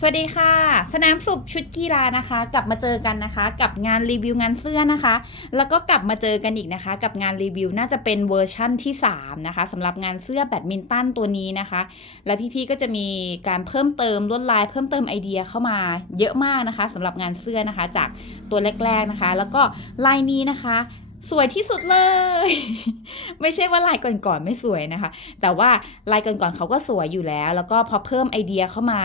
สวัสดีค่ะ สนามสุขชุดกีฬานะคะ กลับมาเจอกันนะคะ กับงานรีวิวงานเสื้อนะคะ แล้วก็กลับมาเจอกันอีกนะคะ กับงานรีวิวน่าจะเป็นเวอร์ชั่นที่ 3 นะคะสำหรับงานเสื้อแบดมินตันตัวนี้นะคะ และพี่ๆก็จะมีการเพิ่มเติมลวดลายเพิ่มเติมไอเดียเข้ามาเยอะมากนะคะสำหรับงานเสื้อนะคะ จากตัวแรกๆนะคะ แล้วก็ลายนี้นะคะ สวยที่สุดเลย ไม่ใช่ว่าลายก่อนๆไม่สวยนะคะ แต่ว่าลายก่อนๆเขาก็สวยอยู่แล้ว แล้วก็พอเพิ่มไอเดียเข้ามา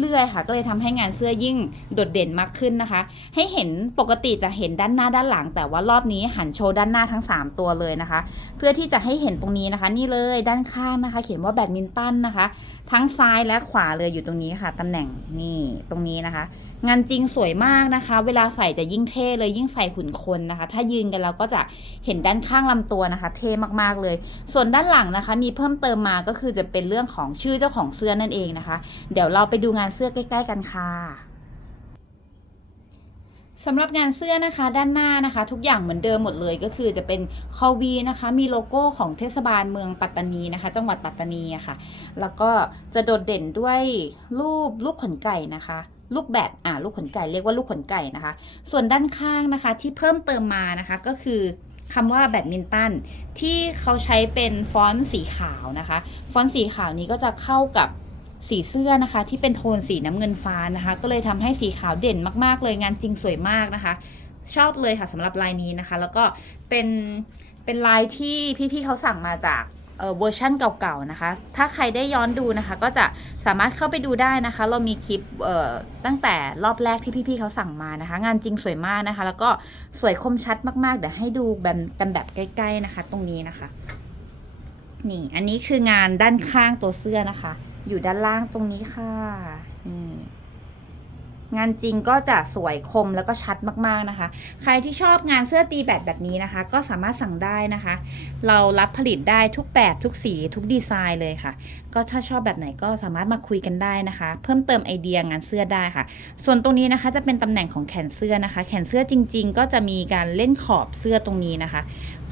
เรื่อยๆค่ะ ก็เลยทำให้งานเสื้อยิ่งโดดเด่นมากขึ้นนะคะ ให้เห็นปกติจะเห็นด้านหน้าด้านหลัง แต่ว่ารอบนี้หันโชว์ด้านหน้าทั้ง 3 ตัวเลยนะคะ เพื่อที่จะให้เห็นตรงนี้นะคะ นี่เลยด้านข้างนะคะ เขียนว่าแบดมินตันนะคะ ทั้งซ้ายและขวาเลยอยู่ตรงนี้ค่ะตำแหน่งนี่ตรงนี้นะคะ งานจริงสวยมากนะคะ เวลาใส่จะยิ่งเท่เลยยิ่งใส่หุ่นคนนะคะ ถ้ายืนกันเราก็จะเห็นด้านข้างลำตัวนะคะ เท่มากๆเลย ส่วนด้านหลังนะคะ มีเพิ่มเติมมาก็คือจะเป็นเรื่องของชื่อเจ้าของเสื้อนั่นเองนะคะ เดี๋ยวเราไปดูงานเสื้อใกล้ ๆ กันค่ะสำหรับงานเสื้อนะคะด้านหน้านะคะ ทุกอย่างเหมือนเดิมหมดเลยก็คือจะเป็นคอวีนะคะ มีโลโก้ของเทศบาลเมืองปัตตานีนะคะ จังหวัดปัตตานีอะค่ะ แล้วก็จะโดดเด่นด้วยรูปลูกขนไก่นะคะ ลูกแบดอ่าลูกขนไก่เรียกว่าลูกขนไก่นะคะ ส่วนด้านข้างนะคะที่เพิ่มเติมมานะคะก็คือคำว่าแบดมินตันที่เขาใช้เป็นฟอนต์สีขาวนะคะ ฟอนต์สีขาวนี้ก็จะเข้ากับสีเสื้อนะคะ ที่เป็นโทนสีน้ำเงินฟ้านะคะ ก็เลยทำให้สีขาวเด่นมากๆ เลยงานจริงสวยมากนะคะ ชอบเลยค่ะสำหรับลายนี้นะคะ แล้วก็เป็นเป็นลายที่พี่ๆเขาสั่งมาจาก เวอร์ชั่นเก่าๆนะคะ ถ้าใครได้ย้อนดูนะคะ ก็จะสามารถเข้าไปดูได้นะคะ เรามีคลิปตั้งแต่รอบแรกที่พี่ๆเขาสั่งมานะคะ งานจริงสวยมากนะคะ แล้วก็สวยคมชัดมากๆ เดี๋ยวให้ดูแบบแบบใกล้ ๆนะคะ ตรงนี้นะคะ นี่ อันนี้คืองานด้านข้างตัวเสื้อนะคะ อยู่ด้านล่างตรงนี้ค่ะนี่ งานจริงก็จะสวยคมแล้วก็ชัดมากๆนะคะ ใครที่ชอบงานเสื้อตีแบดแบบนี้นะคะ ก็สามารถสั่งได้นะคะ เรารับผลิตได้ทุกแบบทุกสีทุกดีไซน์เลยค่ะ ก็ถ้าชอบแบบไหนก็สามารถมาคุยกันได้นะคะ เพิ่มเติมไอเดียงานเสื้อได้ค่ะ ส่วนตรงนี้นะคะจะเป็นตำแหน่งของแขนเสื้อนะคะ แขนเสื้อจริง ๆ ก็จะมีการเล่นขอบเสื้อตรงนี้นะคะ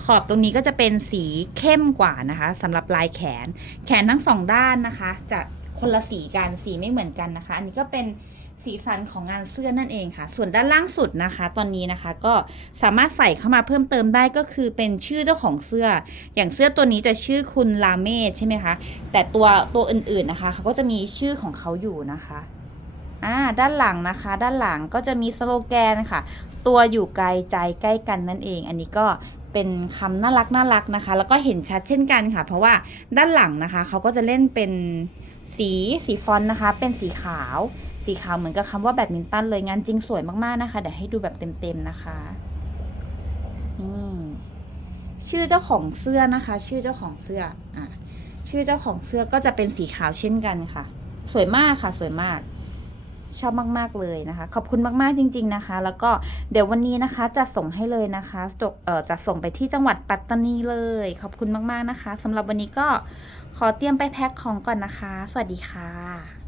ขอบตรงนี้ก็จะเป็นสีเข้มกว่านะคะสำหรับลายแขน แขนทั้งสองด้านนะคะ จะคนละสีกันสีไม่เหมือนกันนะคะ อันนี้ก็เป็น สีสันของงานเสื้อนั่นเองค่ะ ส่วนด้านล่างสุดนะคะ ตอนนี้นะคะก็สามารถใส่เข้ามาเพิ่มเติมได้ก็คือเป็นชื่อเจ้าของเสื้อ อย่างเสื้อตัวนี้จะชื่อคุณลาเมศใช่ไหมคะ แต่ตัวตัวอื่นๆนะคะเขาก็จะมีชื่อของเขาอยู่นะคะอ่าด้านหลังนะคะ ด้านหลังก็จะมีสโลแกนค่ะ ตัวอยู่ไกลใจใกล้กันนั่นเอง อันนี้ก็เป็นคำน่ารักน่ารักนะคะ แล้วก็เห็นชัดเช่นกันค่ะ เพราะว่าด้านหลังนะคะเขาก็จะเล่นเป็น สีสีฟอนต์นะคะ เป็นสีขาว สีขาวเหมือนกับคำว่าแบดมินตันเลยงานจริงสวยมากๆนะคะเดี๋ยวให้ดูแบบเต็มๆนะคะชื่อเจ้าของเสื้อนะคะ ชื่อเจ้าของเสื้ออะชื่อเจ้าของเสื้อก็จะเป็นสีขาวเช่นกันค่ะ สวยมากค่ะ สวยมาก ชอบมาก ๆ เลยนะคะ ขอบคุณมาก ๆ จริง ๆ นะคะ แล้วก็เดี๋ยววันนี้นะคะจะส่งให้เลยนะคะจะส่งไปที่จังหวัดปัตตานีเลย ขอบคุณมาก ๆ นะคะสำหรับวันนี้ก็ขอเตรียมไปแพ็คของก่อนนะคะ สวัสดีค่ะ